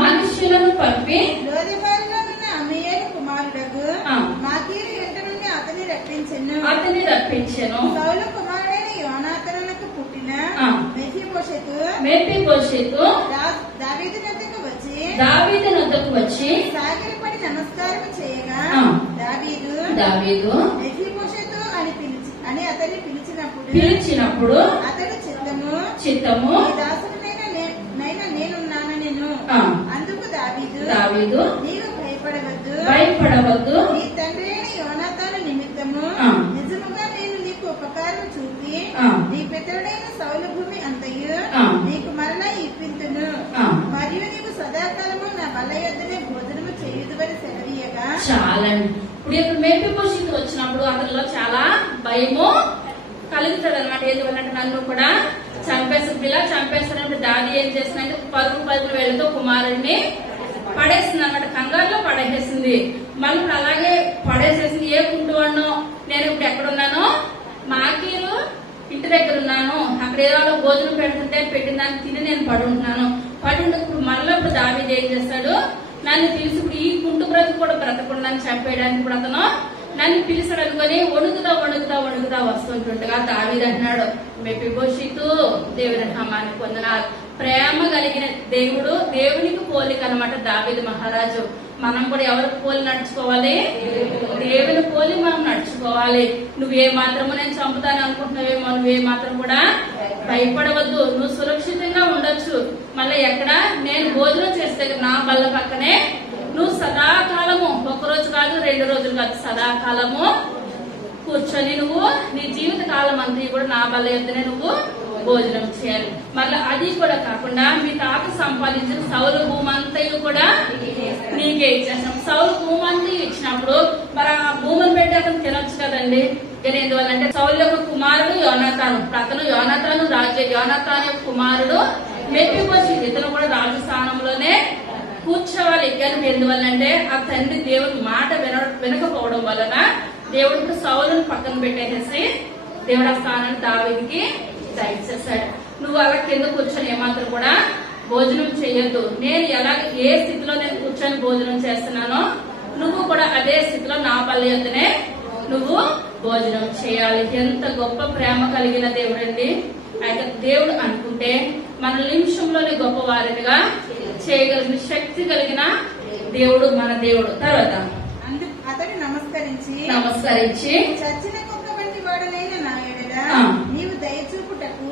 మనుషులను పంపి లోదెబారులో ఉన్న అమ్మయేలు కుమారుడగు మాకీరు ఇంటి నుండి అతని రప్పించెను. సౌలు కుమారుడైన యోనాతానుకు పుట్టిన మెఫీబోషెతు దావీదు వద్దకు వచ్చి సాగిలపడి నమస్కారం చేయగా దావీదు మెఫీబోషెతు అని అతన్ని పిలిచినప్పుడు అతడు చిత్తము దాసుడైన నేనున్నానెను. అందుకు దావీదు నీవు భయపడవద్దు, నీ తండ్రి అయిన యోనాతాను నిమిత్తము నిజముగా నేను నీకు ఉపకారం చూపి నీ పితరుడైన సౌలు భూమి అంతయు నీకు మరలా ఇప్పింతును, మరియు నీవు సదాకాలము నా బల్ల యొద్దనే భోజనము చేయుదువని సెలవీయగా. చాలండి. ఇప్పుడు ఇప్పుడు మెఫీబోషెతు వచ్చినప్పుడు అతనిలో చాలా భయము కలుగుతాడు అనమాట. ఎందుకంటే నన్ను కూడా చంపేస్తారు, ఇలా చంపేస్తారంటే దాది ఏం చేస్తుందంటే పరుగు వేలతో కుమారుడిని పడేసింది అనమాట. కంగారులో పడేసేసింది. మళ్ళీ అలాగే పడేసేసింది. ఏ కుంటువాడినో నేను ఇప్పుడు ఎక్కడున్నానో మాకీరు ఇంటి దగ్గర ఉన్నాను, అక్కడ ఏదో భోజనం పెడుతుంటే పెట్టిన దాన్ని తిని నేను పడుంటున్నాను. పడుంటప్పుడు మళ్ళీ ఇప్పుడు దావీదు ఏం చేస్తాడు, నన్ను పిలిచి ఇప్పుడు ఈ కుంటు బ్రతుకు కూడా బ్రతకుండా చంపేయడానికి ఇప్పుడు అతను నన్ను పిలిచాడు అనుకుని వణుకుతా వస్తుంటుండగా దావీదు అంటున్నాడు మెఫీబోషెతు దేవుని నామాన్ని పొందనాలు. ప్రేమ కలిగిన దేవుడు, దేవునికి పోలిక అనమాట దావీదు మహారాజు. మనం కూడా ఎవరికి పోలి నడుచుకోవాలి, దేవుని పోలి మనం నడుచుకోవాలి. నువ్వే మాత్రము నేను చంపుతాను అనుకుంటున్నావేమో, నువ్వే మాత్రం కూడా భయపడవద్దు, నువ్వు సురక్షితంగా ఉండొచ్చు. మళ్ళీ ఎక్కడ నేను భోజనం చేస్తే నా బల్ల పక్కనే నువ్వు సదాకాలము, ఒకరోజు కాదు 2 రోజులు కాదు, సదాకాలము కూర్చొని నువ్వు నీ జీవిత కాలం అంతా కూడా నా బల్ల యొద్దనే నువ్వు భోజనం చేయాలి. మళ్ళీ అది కూడా కాకుండా మీ తాత సంపాదించిన సౌలు భూమంతయు కూడా నీకే ఇచ్చేస్తాం. సౌలు భూమంతయు ఇచ్చినప్పుడు మరి ఆ భూమిని పెట్టి అతను తినొచ్చు కదండి. కానీ ఎందువల్లంటే సౌలు యొక్క కుమారుడు యోనాతాను, అతను యోనాతాను రాజు, యోనాతాను కుమారుడు మెఫీబోషెతు, ఇతను కూడా రాజు స్థానంలోనే కూర్చోవాలి. కానీ ఎందువల్లంటే ఆ తండ్రి దేవుడి మాట వినకపోవడం వలన దేవుడికి సౌలును పక్కన పెట్టేసి దేవుడు ఆ స్థానాన్ని దావీదుకి దయచేశాడు. నువ్వు అలా కింద కూర్చొని ఏమాత్రం కూడా భోజనం చేయొద్దు. నేను ఏ స్థితిలో నేను కూర్చొని భోజనం చేస్తున్నానో నువ్వు కూడా అదే స్థితిలో నా బల్ల యొద్దనే నువ్వు భోజనం చేయాలి. ఎంత గొప్ప ప్రేమ కలిగిన దేవుడు అండి. అయితే దేవుడు అనుకుంటే మన నిమిషంలోనే గొప్ప వారినిగా చేయగలిగిన శక్తి కలిగిన దేవుడు మన దేవుడు. తర్వాత అతడు నమస్కరించి చచ్చిన కుక్క వంటి వాడనైన నా ఎడల నీవు దయచూపుటకు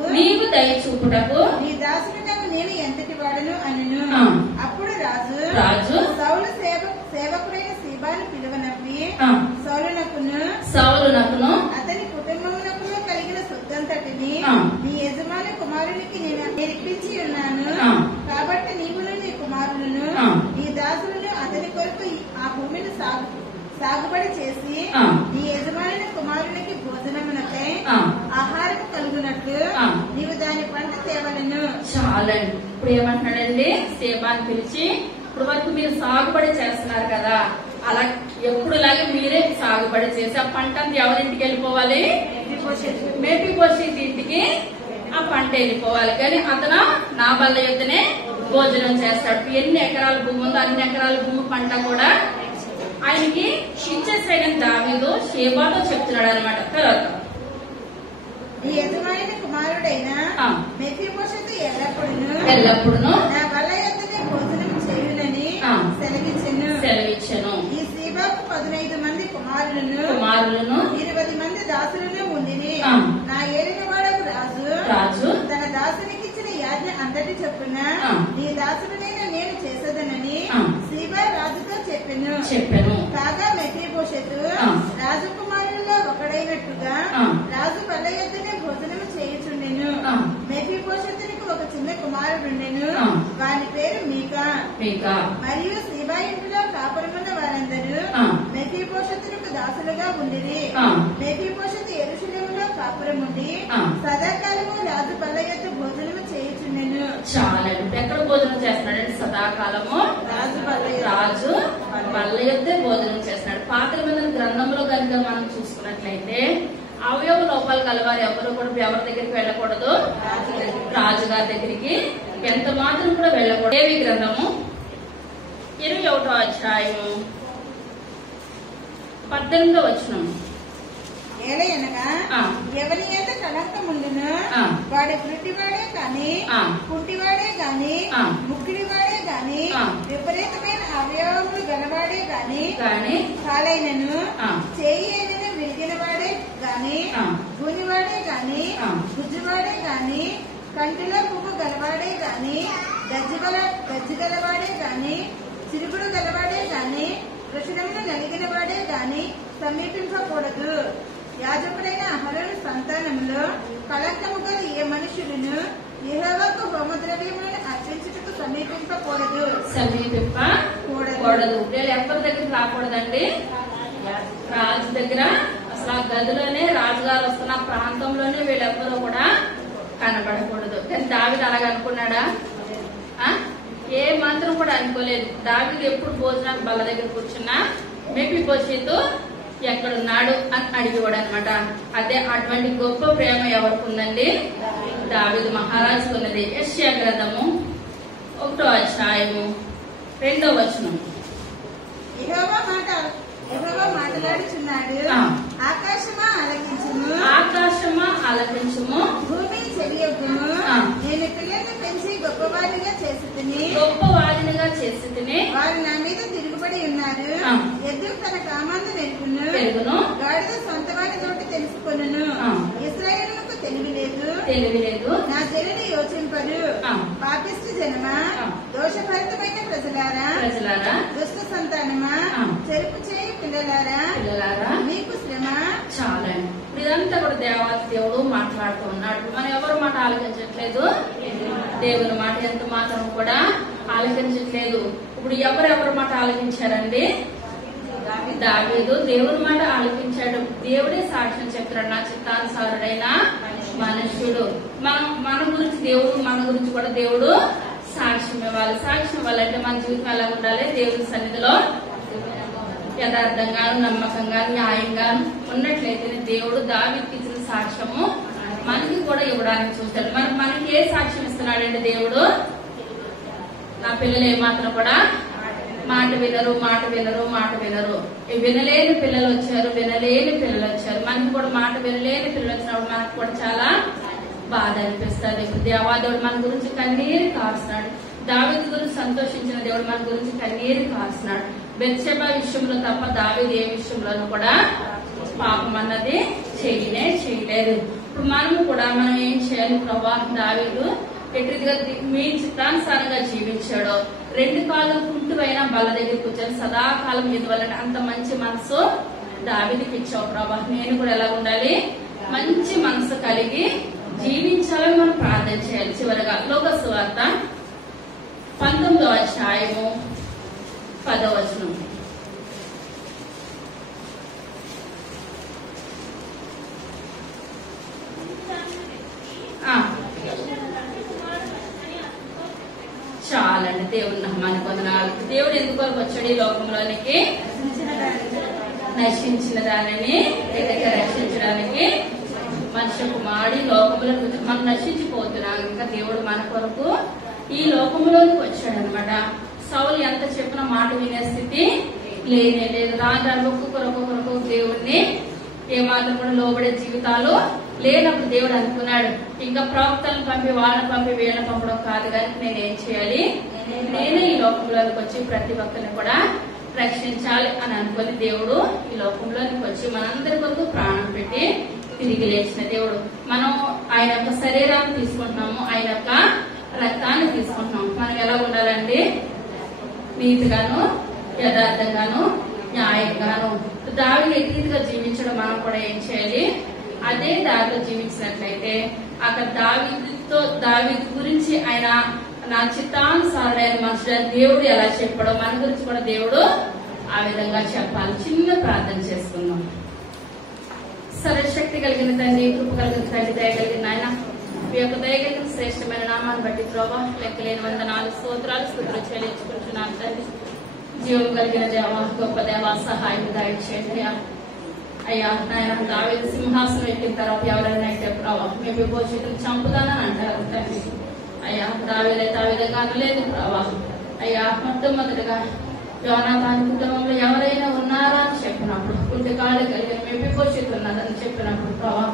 నీ దాసుడకు నేను ఎంతటి వాడను అనెను. అప్పుడు రాజు సౌలు సేవకుడైన సీబాను పిలువనప్పి సౌలునకును అతని కుటుంబమునకును కలిగిన సొత్తంతటిని నీ యజమాని కుమారునికి నేను నేర్పించి ఉన్నాను. కాబట్టి నీవును నీ కుమారులను నీ దాసులను అతని కొరకు ఆ భూమిని సాగుబడి చేసి నీ యజమాని కుమారునికి భోజనమునకై ఆహారం కలుగునట్లు నీవు దాని పంట తేవలను. చాలండి. ఇప్పుడు ఏమంటున్నాడండి, సేబాన్ని పిలిచి ఇప్పుడు వరకు మీరు సాగుబడి చేస్తున్నారు కదా, అలా ఎప్పుడులాగే మీరే సాగుబడి చేసి ఆ పంట అంతా ఎవరింటికి వెళ్ళిపోవాలి? మేపిపోషేటి ఇంటికి ఆ పంట వెళ్ళిపోవాలి. కానీ అతను నా బల్ల యొద్దనే భోజనం చేస్తాడు. ఎన్ని ఎకరాల భూమి ఉందో అన్ని ఎకరాల భూమి పంట కూడా ఆయనకి ఇచ్చేసాడని దావీదు షేబాతో చెప్తున్నాడు అనమాట. తర్వాత నీ యజమాని కుమారుడైన మెఫీబోషెతు ఎల్లప్పుడూ నా బల్ల యొద్దనే భోజనం చేయునని సెలవిచ్చెను. ఈ సీబాకు 15 మంది కుమారులను 20 మంది దాసులను ఉండిని. నా ఏలిన వాడకు రాజు తన దాసునికి ఇచ్చిన యాజ్ఞ అంతటి చొప్పున నీ దాసుడనైన నేను చేసేదనని సీబా రాజుతో చెప్పెను. కాగా మెఫీబోషెతు రాజకుమారుల్లో ఒకడైనట్టుగా రాజు బల్ల యొద్దనే భోజనము చేయుచుండెను. మెఫీబోషెతునికి ఒక చిన్న కుమారుడుండెను. వాని పేరు మీకా. మరియు సీబా ఇంటిలో కాపురమున్న వారందరూ మెఫీబోషెతునికి దాసులుగా ఉండిరి. మెఫీబోషెతు యెరూషలేములో కాపురముండి సదాకాలము రాజు బల్ల యొద్ద భోజనము చేయుచుండెను. చాలా ఎక్కడ భోజనం చేస్తున్నాడంటే సదాకాలము రాజు బల్ల యొద్దే భోజనం చేస్తున్నాడు. పాత నిబంధన గ్రంథంలో కనుక మనం చూసుకున్నట్లయితే అవయవ లోపాలు కలవారు ఎవరు కూడా ఎవరి దగ్గరికి వెళ్ళకూడదు, రాజుగారి దగ్గరికి ఎంత మాత్రం కూడా వెళ్ళకూడదు. దేవి గ్రంథము 21వ అధ్యాయము 18వ వచనం. ఏలయనగా ఎవరి ఏదో కళంకముండును వాడి గుడ్డివాడే గాని కుంటివాడే గాని ముక్కిడివాడే గాని విపరీతమైన అవయవములు గలవాడే గాని కాలైనను చేయిన విరిగిన వాడే గాని గునివాడే గాని గుజ్జువాడే గాని కంటిలో పువ్వు గలవాడే గాని గజ్జి గలవాడే గాని చిరుగుడు గలవాడే గాని వృషణములు నలిగిన వాడే గాని సమీపించకూడదు. యాజకుడైన అహరోను సంతానంలో కళంకము గల ఏ మనుషులను యెహోవాకు హోమద్రవ్యములను అర్పించుటకు సమీపింపకూడదు. వీళ్ళు ఎవరి దగ్గర రాకూడదండి, రాజు దగ్గర. అసలు ఆ గదిలోనే రాజుగారు వస్తున్న ప్రాంతంలోనే వీళ్ళెవ్వరూ కూడా కనబడకూడదు. కానీ దావీదు అలాగ అనుకున్నాడా? ఏ మాత్రం కూడా అనుకోలేదు. దావీదు ఎప్పుడు భోజనానికి బల్ల దగ్గర కూర్చున్నా మెఫీబోషెతు ఎక్కడున్నాడు అని అడిగేవాడు అనమాట. అదే అటువంటి గొప్ప ప్రేమ ఎవరికి ఉందండి? దావీదు మహారాజుకు ఉన్నది. యెషయా గ్రంథము 1వ అధ్యాయము 2వ వచనం. యెహోవా మాట్లాడుచున్నాడు. ఆకాశమా ఆలకించుము, భూమి చెవియొగ్గుము. నేను పిల్లల్ని పెంచి గొప్పవారిగా చేసి తిని వారు నా మీద తిరుగుబడి ఉన్నారు. ఎద్దు తన కామాన్ని నెరుగును, గాడిద సొంత వారి తోటి తెలుసుకొనును. ఇశ్రాయేలుకు తెలివి లేదు, నా తెలివిని యోచింపరు. పాపిష్టి జనమా, దోషభరితమైన ప్రజలారా, దుష్ట సంతానమా, చెరుపు చేయి పిల్లలారా, మీకు శ్రమ. చాలండి. ఇదంతా కూడా దేవాతి దేవుడు మాట్లాడుతూ ఉన్నాడు. మనం ఎవరి మాట ఆలోచించట్లేదు, దేవుని మాట ఎంత మాత్రం కూడా ఆలోచించట్లేదు. ఇప్పుడు ఎవరెవరి మాట ఆలోచించారండి? దావీదు దేవుని మాట ఆలోచించాడు. దేవుడే సాక్ష్యం చెప్తున్నాడు, నా చిత్తానుసారుడైన మనుష్యుడు. మన గురించి దేవుడు, మన గురించి కూడా దేవుడు సాక్ష్యం ఇవ్వాలి. సాక్ష్యం ఇవ్వాలంటే మన జీవితం ఎలా ఉండాలి? దేవుని సన్నిధిలో యథార్థంగాను, నమ్మకంగా, న్యాయంగా ఉన్నట్లయితే దేవుడు దావీదుకి ఇచ్చిన సాక్ష్యము మనకి కూడా ఇవ్వడానికి చూస్తాడు. మనకి ఏ సాక్ష్యం ఇస్తున్నాడంటే దేవుడు, నా పిల్లలు ఏమాత్రం కూడా మాట వినరు మాట వినరు మాట వినరు. వినలేని పిల్లలు వచ్చారు, వినలేని పిల్లలు వచ్చారు. మనకి కూడా మాట వినలేని పిల్లలు వచ్చినప్పుడు మనకు కూడా చాలా బాధ అనిపిస్తుంది. ఇప్పుడు దేవాదేవుడు మన గురించి కన్నీరు కారుస్తున్నాడు. దావీదు గురించి సంతోషించిన దేవుడు మన గురించి కన్నీరు కారుస్తున్నాడు. బెత్షెబా విషయంలో తప్ప దావీదు ఏ విషయంలోనూ కూడా పాపం అన్నది చేయలేదు. ఇప్పుడు మనము కూడా మనం ఏం చేయాలి? ప్రభా, దావీదు ఎటుగా మీ చిత్తానుసారంగా జీవించాడో, 2 కాళ్ళు కుంటువైన బల్ల దగ్గర కూర్చొని సదాకాలం ఎదువాలంటే అంత మంచి మనసు దావీదుకి ఇచ్చావు ప్రభా. నేను కూడా ఎలా ఉండాలి? మంచి మనసు కలిగి జీవించాలని మనం ప్రార్థన చేయాలి. చివరగా లోక సువార్త 19వ అధ్యాయము 10వ వచనం. చాలండి. దేవుని నామానికి వందనాలు. దేవుడు ఎందుకు వచ్చాడు ఈ లోకంలోనికి? నశించిన దానిని రక్షించడానికి మనిషి కుమారుడు లోకంలో మనం నశించిపోతున్నాం. ఇంకా దేవుడు మన కొరకు ఈ లోకంలోనికి వచ్చాడు అనమాట. సౌలు ఎంత చెప్పిన మాట వినే స్థితి లేనే లేదు. రాజు ఒక్కొక్కరు దేవుడిని ఏమాత్రం కూడా లోబడే జీవితాలు లేనప్పుడు దేవుడు అనుకున్నాడు, ఇంకా ప్రవక్తలను పంపి వాళ్ళని పంపి వీళ్ళని పంపడం కాదు, కానీ నేనేం చేయాలి? నేనే ఈ లోకంలోనికి వచ్చి ప్రతి ఒక్కరిని కూడా రక్షించాలి అని అనుకుని దేవుడు ఈ లోకంలోనికి వచ్చి మనందరి కొరకు ప్రాణం పెట్టి తిరిగి లేచిన దేవుడు. మనం ఆయన యొక్క శరీరాన్ని తీసుకుంటున్నాము, ఆయన యొక్క రక్తాన్ని తీసుకుంటున్నాము. మనం ఎలా ఉండాలండి? నీతిగాను, యథార్థంగాను, న్యాయంగాను. దావీదు ఎటీగా జీవించడం మనం కూడా ఏం చేయాలి? అదే దారిలో జీవించినట్లయితే అక్కడ దావీదు గురించి ఆయన నా చిత్తానుసారుడైన మనుషుడని దేవుడు ఎలా చెప్పాడో మన గురించి కూడా దేవుడు ఆ విధంగా చెప్పాలి. చిన్న ప్రార్థన చేసుకుందాం. సర్వశక్తి కలిగిన తండ్రి, కృప కలిగిన తండ్రి, దయగలిగిన ఆయన, మీ యొక్క దయగలిగిన శ్రేష్టమైన నామాన్ని బట్టి ప్రభా లెక్కలేని వందనాలు స్తోత్రాలు స్తుతులు చెల్లించుకుంటున్నాను తండ్రి. జీవం కలిగిన దేవ, గొప్ప దేవ, సహాయం దయచేయండి అయ్యా. నాయన దావీదు సింహాసనం ఎక్కిన తర్వాత ఎవరైనా అయితే ప్రభా మీ విభోషితులు చంపుతానని అంటారు తండ్రి. అయ్యా దావీదైతే ఆ విధంగా అనలేదు ప్రభా. అయ్యా మొట్టమొదటిగా యోనాతాను కుటుంబంలో ఎవరైనా ఉన్నారా అని చెప్పినప్పుడు, పుట్టుకాళ్ళు కలిగిన మీ విభోషితులు ఉన్నదని చెప్పినప్పుడు ప్రభా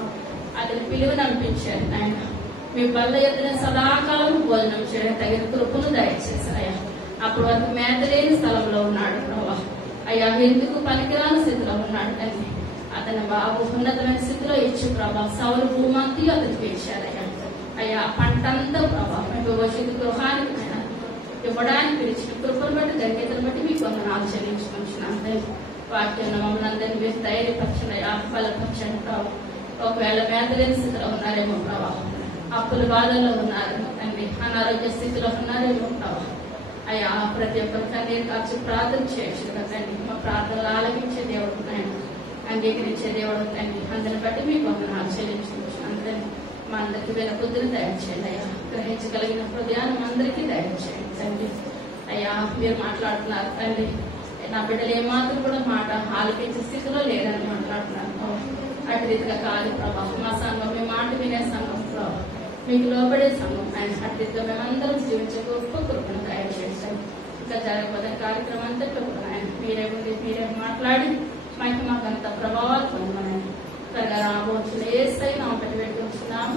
అతని పిలువని అనిపించారు ఆయన. మీ బల్ల ఎత్తున సదాకాలం భోజనం చేయడం తగిన కృపను దయచేశారయ్యా. అప్పుడు అతను మేత లేని స్థలంలో ఉన్నాడు ప్రభా. అయ్యా ఎందుకు పనికిరాని స్థితిలో ఉన్నాడు తండ్రి. అతని బాబు ఉన్నతమైన స్థితిలో ఇచ్చి ప్రభా సౌలు భూమంతి అతనికి ఇచ్చారయ్యా. అయ్యా పంటంతా ప్రభా భవిష్యత్తు గృహానికి ఇవ్వడానికి పిలిచిన కృపను బట్టి ధన్యతను బట్టి మీకు వందనాలు చెల్లించుకుంటున్నాను. వాక్యం మమ్మల్ని అందరినీ మీరు ధైర్యపరచండి అయ్యా, బలపరచండి ప్రభా. ఒకవేళ మేత లేని స్థితిలో ఉన్నారేమో ప్రభా, అప్పుల బాధల్లో ఉన్నారు తండ్రి, అనారోగ్య స్థితిలో ఉన్నారేమో ప్రభా. అయ్యా ప్రతి ఒక్కరి కన్నీరు కాచి ప్రార్థన చేయొచ్చు కదండి. మా ప్రార్థనలు ఆలకించే దేవుడు ఆయన, అంగీకరించే దేవుడు తండ్రి. అందరిని బట్టి మీకు వందనాలు చెల్లించుకోవచ్చు. అందరినీ మా అందరికి విన బుద్ధిని దయచేయండి అయ్యా. గ్రహించగలిగిన హృదయాన్ని అందరికీ దయచేయండి తండ్రి. అయ్యా మీరు మాట్లాడుతున్నారు తండ్రి, నా బిడ్డలు ఏమాత్రం కూడా మాట ఆలకించే స్థితిలో లేదని మాట్లాడుతున్నారు. అటు రీతిగా కాదు ప్రభా. మా సంఘం మీ మాట వినే సంఘం ప్రభా, మీకు లోబడే సంఘం ఆయన. అటు రీతిగా మేమందరం జీవించే గొప్ప కృపను దయచేయండి. ఇంకా జరగబోయే కార్యక్రమం అంతట్లో కూడా ఆయన మీరే ఉంది, మీరే మాట్లాడి మాకు అంత ప్రభావాలు పొందమని త్వరగా రాబోతున్న ఏ స్థాయి నా పెట్టి పెట్టుకుంటున్నాము.